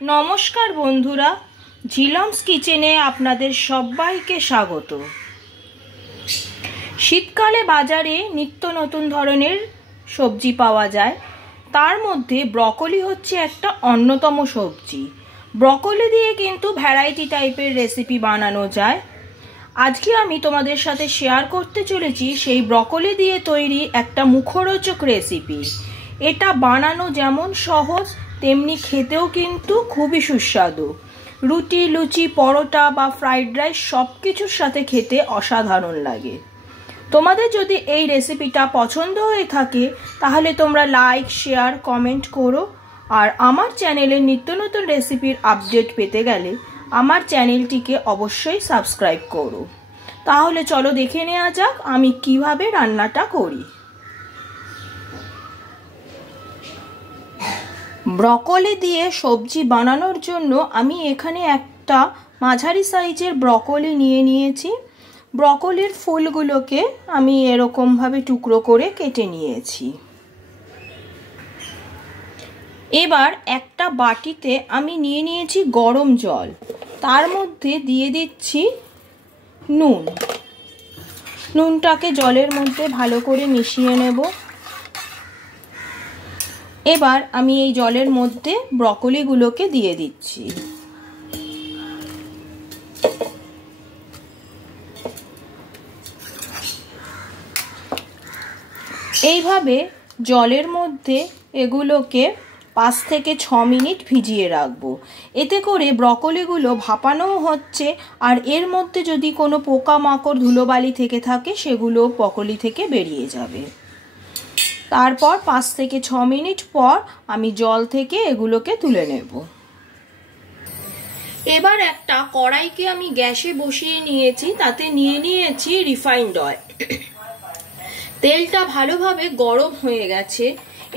নমস্কার বন্ধুরা, ঝিলমস কিচেনে আপনাদের সবাইকে স্বাগত। শীতকালে বাজারে নিত্য নতুন ধরনের সবজি পাওয়া যায়, তার মধ্যে ব্রকলি হচ্ছে একটা অন্যতম সবজি। ব্রকলি দিয়ে কিন্তু ভ্যারাইটি টাইপের রেসিপি বানানো যায়। আজকে আমি তোমাদের সাথে শেয়ার করতে চলেছি সেই ব্রকলি দিয়ে তৈরি একটা মুখরোচক রেসিপি। এটা বানানো যেমন সহজ, তেমনি খেতেও কিন্তু খুবই সুস্বাদু। রুটি, লুচি, পরোটা বা ফ্রাইড রাইস সব কিছুর সাথে খেতে অসাধারণ লাগে। তোমাদের যদি এই রেসিপিটা পছন্দ হয়ে থাকে তাহলে তোমরা লাইক, শেয়ার, কমেন্ট করো। আর আমার চ্যানেলের নিত্য নতুন রেসিপির আপডেট পেতে গেলে আমার চ্যানেলটিকে অবশ্যই সাবস্ক্রাইব করো। তাহলে চলো দেখে নেওয়া যাক আমি কিভাবে রান্নাটা করি। ব্রকলি দিয়ে সবজি বানানোর জন্য আমি এখানে একটা মাঝারি সাইজের ব্রকলি নিয়ে নিয়েছি। ব্রকলির ফুলগুলোকে আমি এরকমভাবে টুকরো করে কেটে নিয়েছি। এবার একটা বাটিতে আমি নিয়ে নিয়েছি গরম জল, তার মধ্যে দিয়ে দিচ্ছি নুন। নুনটাকে জলের মধ্যে ভালো করে মিশিয়ে নেব। এবার আমি এই জলের মধ্যে ব্রকলিগুলোকে দিয়ে দিচ্ছি। এইভাবে জলের মধ্যে এগুলোকে 5 থেকে 6 মিনিট ভিজিয়ে রাখবো। এতে করে ব্রকলিগুলো ভাপানোও হচ্ছে, আর এর মধ্যে যদি কোনো পোকামাকড়, ধুলোবালি থেকে থাকে সেগুলো ব্রকলি থেকে বেরিয়ে যাবে। তারপর 5 থেকে 6 মিনিট পর আমি জল থেকে এগুলোকে তুলে নেব। এবার একটা কড়াইকে আমি গ্যাসে বসিয়ে নিয়েছি, তাতে নিয়ে নিয়েছি রিফাইন্ড অয়েল। তেলটা ভালোভাবে গরম হয়ে গেছে।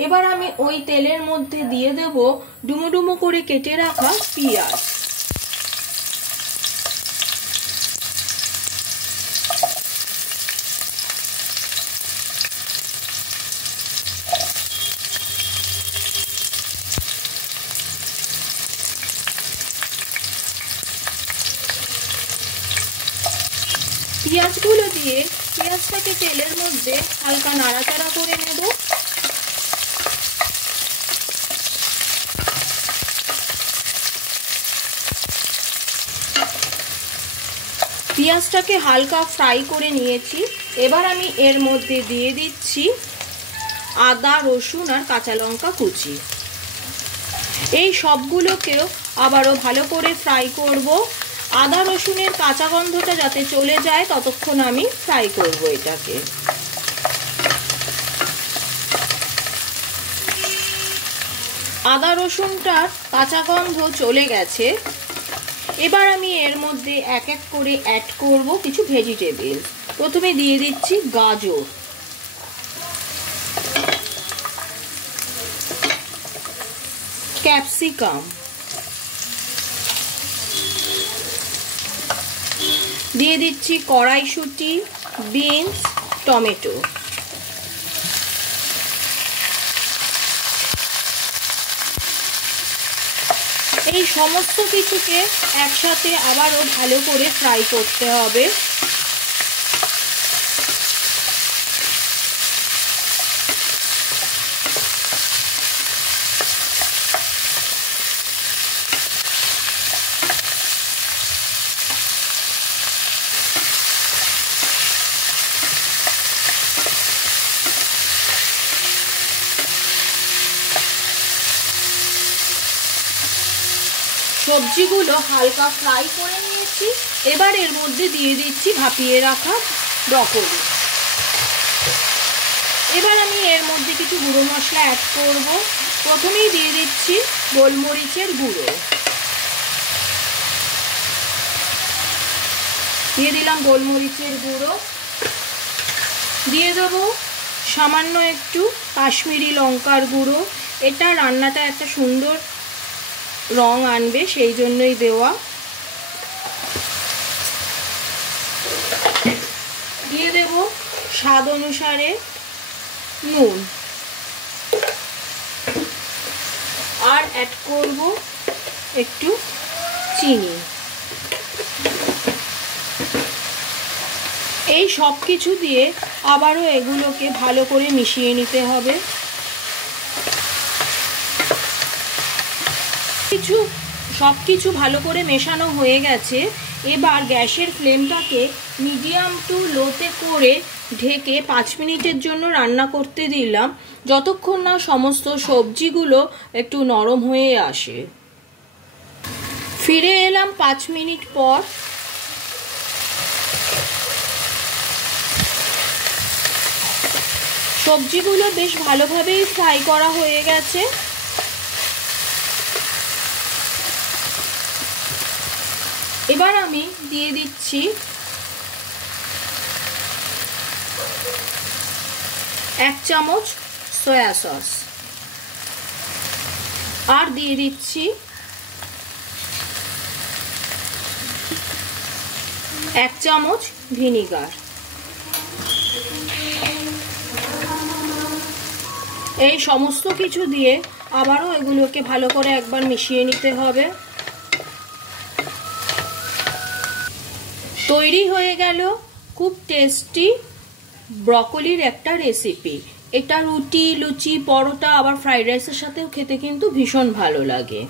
এবার আমি ওই তেলের মধ্যে দিয়ে দেব ডুমো ডুমো করে কেটে রাখা পেঁয়াজ। পেঁয়াজগুলো দিয়ে পেঁয়াজটাকে তেলের মধ্যে হালকা নাড়াচাড়া করে নেব। পেঁয়াজটাকে হালকা ফ্রাই করে নিয়েছি। এবার আমি এর মধ্যে দিয়ে দিচ্ছি আদা, রসুন আর কাঁচা লঙ্কা কুচি। এই সবগুলোকেও আবারও ভালো করে ফ্রাই করব। আদা রসুনের কাঁচা গন্ধটা যাতে চলে যায় ততক্ষণ আমি ফ্রাই করব এটাকে। আদা রসুনটার কাঁচা গন্ধ চলে গেছে। এবার আমি এর মধ্যে এক এক করে অ্যাড করব কিছু ভেজিটেবল। প্রথমে দিয়ে দিচ্ছি গাজর, ক্যাপসিকাম, দিয়ে দিচ্ছি কড়াইশুঁটি, বিনস, টমেটো। এই সমস্ত কিছুকে একসাথে আবারও ভালো করে ফ্রাই করতে হবে। সবজিগুলো হালকা ফ্রাই করে নিয়েছি। এবার এর মধ্যে দিয়ে দিচ্ছি ভাপিয়ে রাখা ব্রকলি। এবার আমি এর মধ্যে কিছু গুঁড়ো মশলা অ্যাড করব। প্রথমেই দিয়ে দিচ্ছি গোলমরিচের গুঁড়ো, দিয়ে দিলাম গোলমরিচের গুঁড়ো। দিয়ে দেবো সামান্য একটু কাশ্মীরি লঙ্কার গুঁড়ো। এটা রান্নাটা একটা সুন্দর রং আনবে, সেই জন্যই দেওয়া। দিয়ে দেব স্বাদ অনুসারে নুন, আর অ্যাড করব একটু চিনি। এই সব কিছু দিয়ে আবারও এগুলোকে ভালো করে মিশিয়ে নিতে হবে। সব কিছু ভালো করে মেশানো হয়ে গেছে। এবার গ্যাসের ফ্লেমটাকে মিডিয়াম টু লোতে করে ঢেকে 5 মিনিটের জন্য রান্না করতে দিলাম, যতক্ষণ না সমস্ত সবজিগুলো একটু নরম হয়ে আসে। ফিরে এলাম 5 মিনিট পর। সবজিগুলো বেশ ভালোভাবেই ফ্রাই করা হয়ে গেছে। এবার আমি দিয়ে দিচ্ছি 1 চামচ সয়া সস, আর দিয়ে দিচ্ছি 1 চামচ ভিনিগার। এই সমস্ত কিছু দিয়ে আবারও এগুলোকে ভালো করে একবার মিশিয়ে নিতে হবে। তৈরি হয়ে গেল খুব টেস্টি ব্রকলির একটা রেসিপি। এটা রুটি, লুচি, পরোটা, আবার ফ্রাইড রাইসের সাথেও খেতে কিন্তু ভীষণ ভালো লাগে।